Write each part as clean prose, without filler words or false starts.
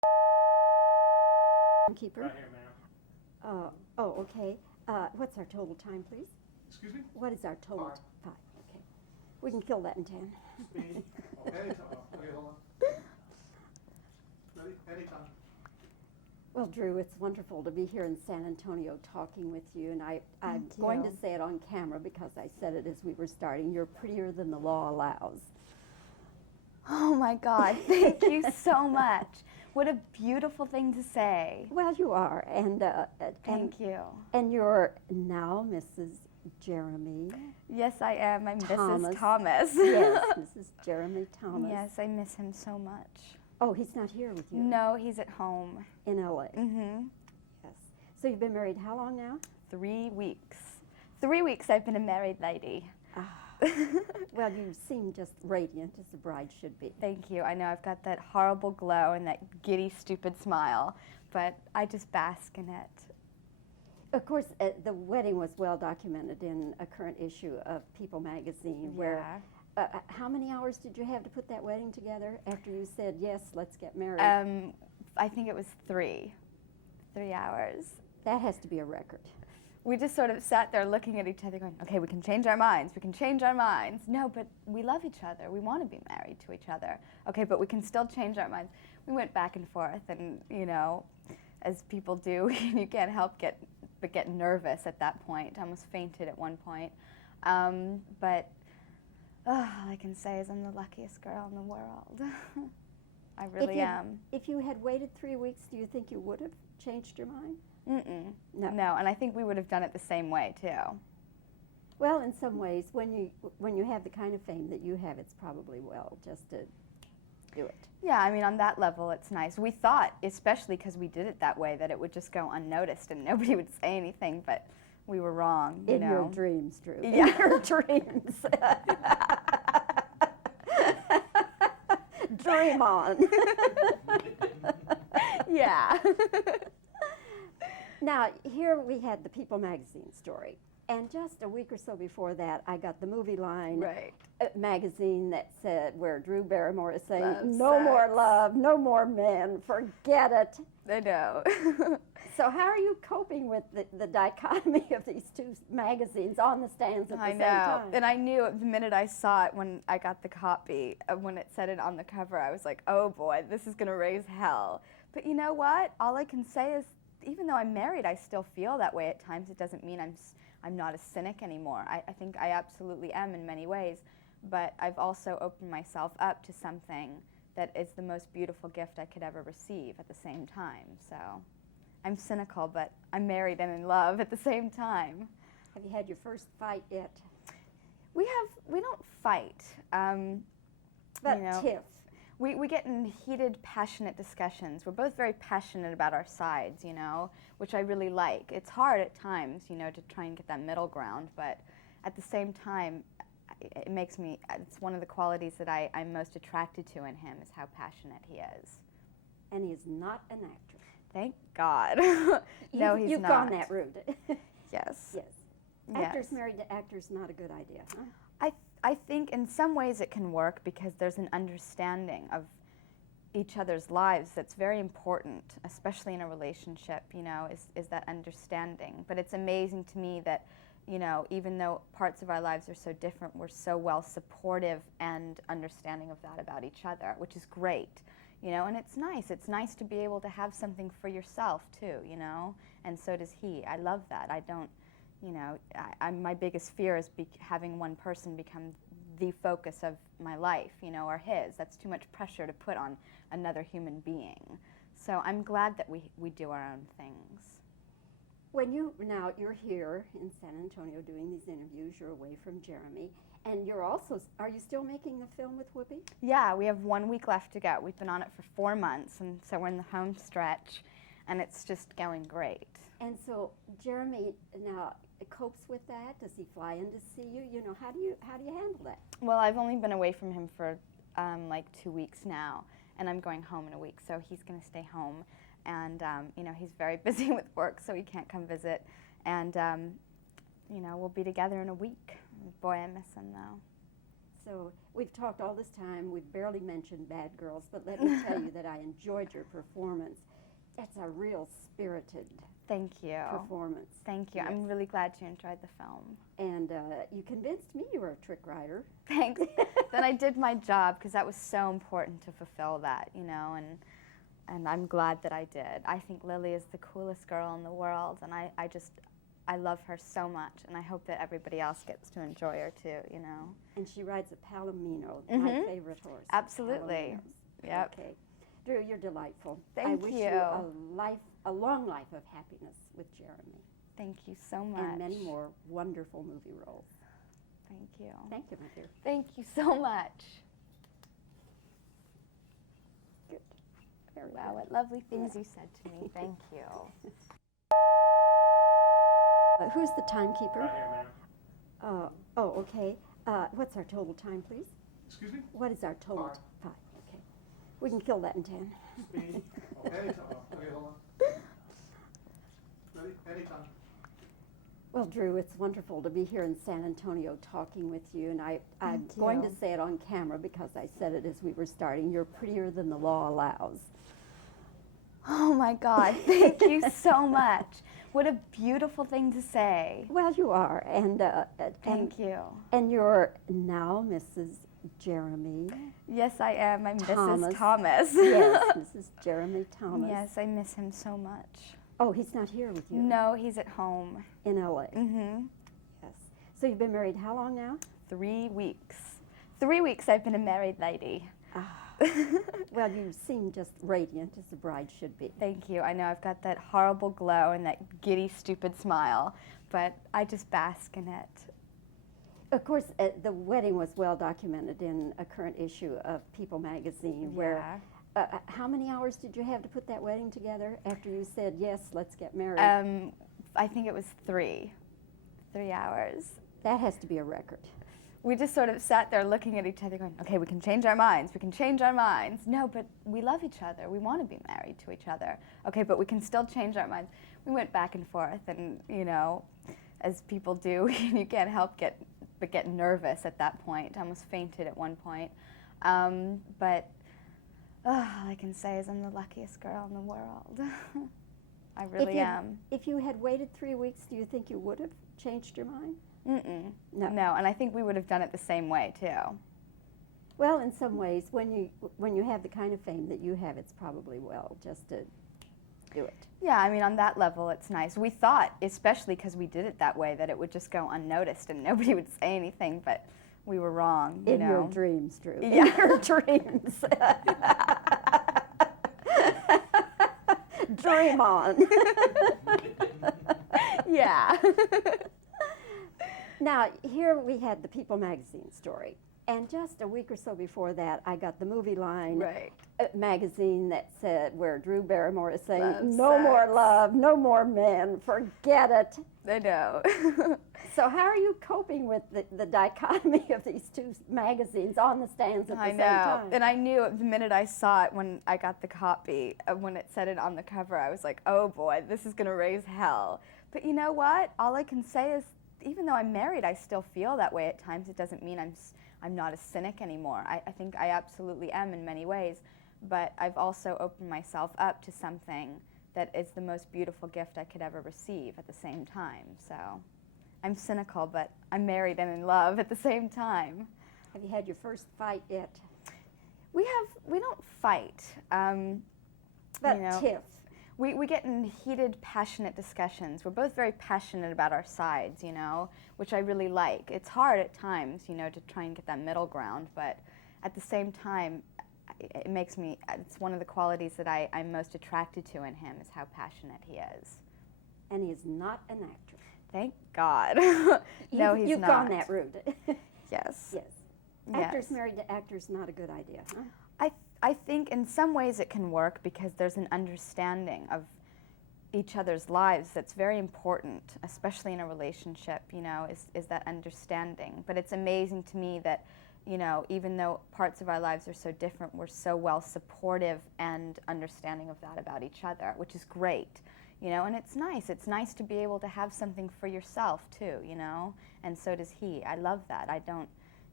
Keeper? Right here, ma'am. Oh, okay. What's our total time, please? Excuse me? What is our total? 5. 5, okay. We can kill that in 10. Speed. Okay, hold on. Ready? Anytime. Well, Drew, it's wonderful to be here in San Antonio talking with you, and I'm going to say it on camera because I said it as we were starting. You're prettier than the law allows. Oh my God, thank you so much. What a beautiful thing to say. Well, you are, and Thank you. And you're now Mrs. Jeremy. Yes, I am. I'm Thomas. Mrs. Thomas. Yes, Mrs. Jeremy Thomas. Yes, I miss him so much. Oh, he's not here with you? No, he's at home. In L.A.? Mm-hmm. Yes. So you've been married how long now? 3 weeks. 3 weeks I've been a married lady. Well, you seem just radiant, as a bride should be. Thank you. I know I've got that horrible glow and that giddy, stupid smile, but I just bask in it. Of course, the wedding was well documented in a current issue of People magazine, where how many hours did you have to put that wedding together after you said, yes, let's get married? I think it was 3 hours. That has to be a record. We just sort of sat there looking at each other going, okay, we can change our minds, we can change our minds. No, but we love each other, we want to be married to each other. Okay, but we can still change our minds. We went back and forth, and you know, as people do, you can't help but get nervous at that point. I almost fainted at one point. But all I can say is I'm the luckiest girl in the world. I really am. If you had waited 3 weeks, do you think you would have changed your mind? Mm-mm. No. No, and I think we would have done it the same way too. Well, in some ways, when you have the kind of fame that you have, it's probably well just to do it. Yeah, I mean, on that level, it's nice. We thought, especially because we did it that way, that it would just go unnoticed and nobody would say anything, but we were wrong. In your dreams, Drew. Yeah. In your dreams. Dream on. Yeah. Now, here we had the People magazine story. And just a week or so before that, I got the Movie Line magazine that said, where Drew Barrymore is saying, Love no sex. more love, no more men, forget it. I know. So how are you coping with the dichotomy of these two magazines on the stands at the same time? And I knew the minute I saw it when I got the copy, when it said it on the cover, I was like, oh boy, this is going to raise hell. But you know what? All I can say is, even though I'm married, I still feel that way at times. It doesn't mean I'm not a cynic anymore. I think I absolutely am in many ways, but I've also opened myself up to something that is the most beautiful gift I could ever receive at the same time. So I'm cynical, but I'm married and in love at the same time. Have you had your first fight yet? We don't fight. But you know, tiff. We get in heated, passionate discussions. We're both very passionate about our sides, you know, which I really like. It's hard at times, you know, to try and get that middle ground, but at the same time, it makes me, it's one of the qualities that I'm most attracted to in him, is how passionate he is. And he is not an actor. Thank God. No, he's not. You've gone that route. Yes. Yes. Actors married to actors, not a good idea, huh? I think in some ways it can work because there's an understanding of each other's lives that's very important, especially in a relationship, you know, is that understanding. But it's amazing to me that, you know, even though parts of our lives are so different, we're so well supportive and understanding of that about each other, which is great, you know, and it's nice. It's nice to be able to have something for yourself too, you know, and so does he. I love that. I don't, you know, my biggest fear is having one person become the focus of my life, you know, or his. That's too much pressure to put on another human being. So I'm glad that we do our own things. Now you're here in San Antonio doing these interviews, you're away from Jeremy, and you're also, are you still making the film with Whoopi? Yeah, we have 1 week left to go. We've been on it for 4 months, and so we're in the home stretch, and it's just going great. And so Jeremy now copes with that? Does he fly in to see you? You know, how do you handle that? Well, I've only been away from him for like 2 weeks now, and I'm going home in a week, so he's going to stay home. And you know, he's very busy with work, so he can't come visit. And you know, we'll be together in a week. Boy, I miss him though. So we've talked all this time. We've barely mentioned Bad Girls, but let me tell you that I enjoyed your performance. It's a real spirited Thank you. performance. Thank you. Yes. I'm really glad you enjoyed the film. And you convinced me you were a trick writer. Thanks. Then I did my job because that was so important to fulfill that, you know, and I'm glad that I did. I think Lily is the coolest girl in the world, and I love her so much, and I hope that everybody else gets to enjoy her too, you know. And she rides a Palomino, my favorite horse. Absolutely. Palominos. Yep. Okay. Drew, you're delightful. I Thank wish you. you a long life of happiness with Jeremy. Thank you so much. And many more wonderful movie roles. Thank you. Thank you, my dear. Thank you so much. Good. Very Wow, good. what lovely things you said to me. Thank you. Who's the timekeeper? Right here, ma'am. Oh, okay. What's our total time, please? Excuse me? What is our total? 5. 5. Okay. We can kill that in 10. Speed. Okay, hold on. Ready? Anytime. Well, Drew, it's wonderful to be here in San Antonio talking with you, and I'm Thank going to you. say it on camera because I said it as we were starting. You're prettier than the law allows. Oh my God, thank you so much. What a beautiful thing to say. Well, you are, and Thank you. And you're now Mrs. Jeremy. Yes, I am. I'm Thomas. Mrs. Thomas. Yes, Mrs. Jeremy Thomas. Yes, I miss him so much. Oh, he's not here with you. No, he's at home. In L.A. Mm-hmm. Yes. So you've been married how long now? 3 weeks. 3 weeks I've been a married lady. Well, you seem just radiant, as a bride should be. Thank you. I know I've got that horrible glow and that giddy, stupid smile, but I just bask in it. Of course, the wedding was well documented in a current issue of People magazine, where how many hours did you have to put that wedding together after you said, yes, let's get married? I think it was 3 hours. That has to be a record. We just sort of sat there looking at each other going, okay, we can change our minds, we can change our minds. No, but we love each other, we want to be married to each other. Okay, but we can still change our minds. We went back and forth, and you know, as people do, you can't help but get nervous at that point. I almost fainted at one point. But all I can say is I'm the luckiest girl in the world. I really am. If you had waited 3 weeks, do you think you would have changed your mind? Mm-mm. No. No, and I think we would have done it the same way too. Well, in some ways, when you have the kind of fame that you have, it's probably well just to do it. Yeah, I mean, on that level, it's nice. We thought, especially because we did it that way, that it would just go unnoticed and nobody would say anything, but we were wrong, you In know. your dreams, Drew. Yeah. In your dreams. Dream on. Yeah. Now, here we had the People magazine story. And just a week or so before that, I got the Movie Line Right. magazine that said, where Drew Barrymore is saying, Love no sex." more love, no more men, forget it. I know. So how are you coping with the dichotomy of these two magazines on the stands at the I same know. time? And I knew the minute I saw it when I got the copy, when it said it on the cover, I was like, oh boy, this is going to raise hell. But you know what? All I can say is, even though I'm married, I still feel that way at times. It doesn't mean I'm not a cynic anymore. I think I absolutely am in many ways, but I've also opened myself up to something that is the most beautiful gift I could ever receive at the same time. So I'm cynical, but I'm married and in love at the same time. Have you had your first fight yet? We don't fight. But you know, tiff. We get in heated, passionate discussions. We're both very passionate about our sides, you know, which I really like. It's hard at times, you know, to try and get that middle ground, but at the same time, it's one of the qualities that I'm most attracted to in him, is how passionate he is. And he is not an actor. Thank God. No, he's You've not. gone that route. Yes. Yes. Actors married to actors, not a good idea, huh? I think in some ways it can work because there's an understanding of each other's lives that's very important, especially in a relationship, you know, is that understanding. But it's amazing to me that, you know, even though parts of our lives are so different, we're so well supportive and understanding of that about each other, which is great, you know, and it's nice. It's nice to be able to have something for yourself too, you know, and so does he. I love that. I don't,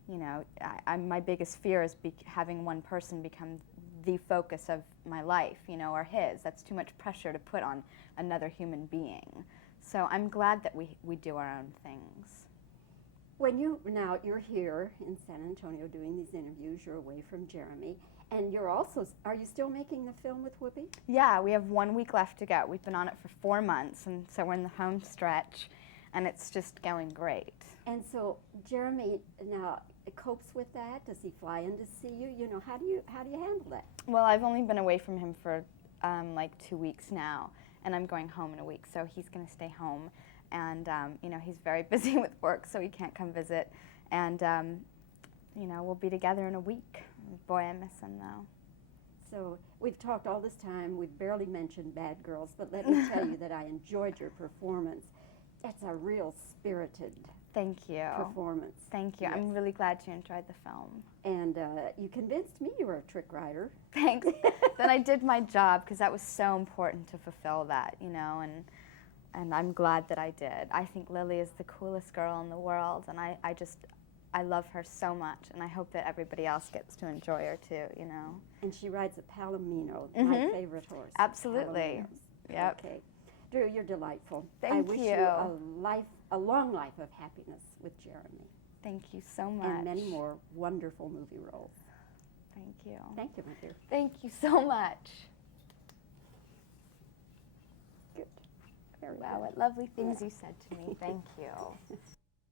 you know, my biggest fear is having one person become the focus of my life, you know, or his. That's too much pressure to put on another human being. So I'm glad that we do our own things. When you're here in San Antonio doing these interviews, you're away from Jeremy, and you're also, are you still making the film with Whoopi? Yeah, we have 1 week left to go. We've been on it for 4 months, and so we're in the home stretch, and it's just going great. And so Jeremy now copes with that? Does he fly in to see you? You know, how do you handle that? Well, I've only been away from him for like 2 weeks now, and I'm going home in a week, so he's going to stay home. And you know, he's very busy with work, so he can't come visit. And you know, we'll be together in a week. Boy, I miss him though. So we've talked all this time. We've barely mentioned Bad Girls, but let me tell you that I enjoyed your performance. It's a real spirited Thank you. performance. Thank you. Yes. I'm really glad you enjoyed the film. And you convinced me you were a trick writer. Thanks. Then I did my job, because that was so important to fulfill that, you know, and I'm glad that I did. I think Lily is the coolest girl in the world, and I love her so much, and I hope that everybody else gets to enjoy her too, you know. And she rides a Palomino, my favorite horse. Absolutely. Palominos. Yep. Okay. Drew, you're delightful. I Thank wish you. a long life of happiness with Jeremy. Thank you so much. And many more wonderful movie roles. Thank you. Thank you, my dear. Thank you so much. Good. Very Wow, good. what lovely things you said to me. Thank you.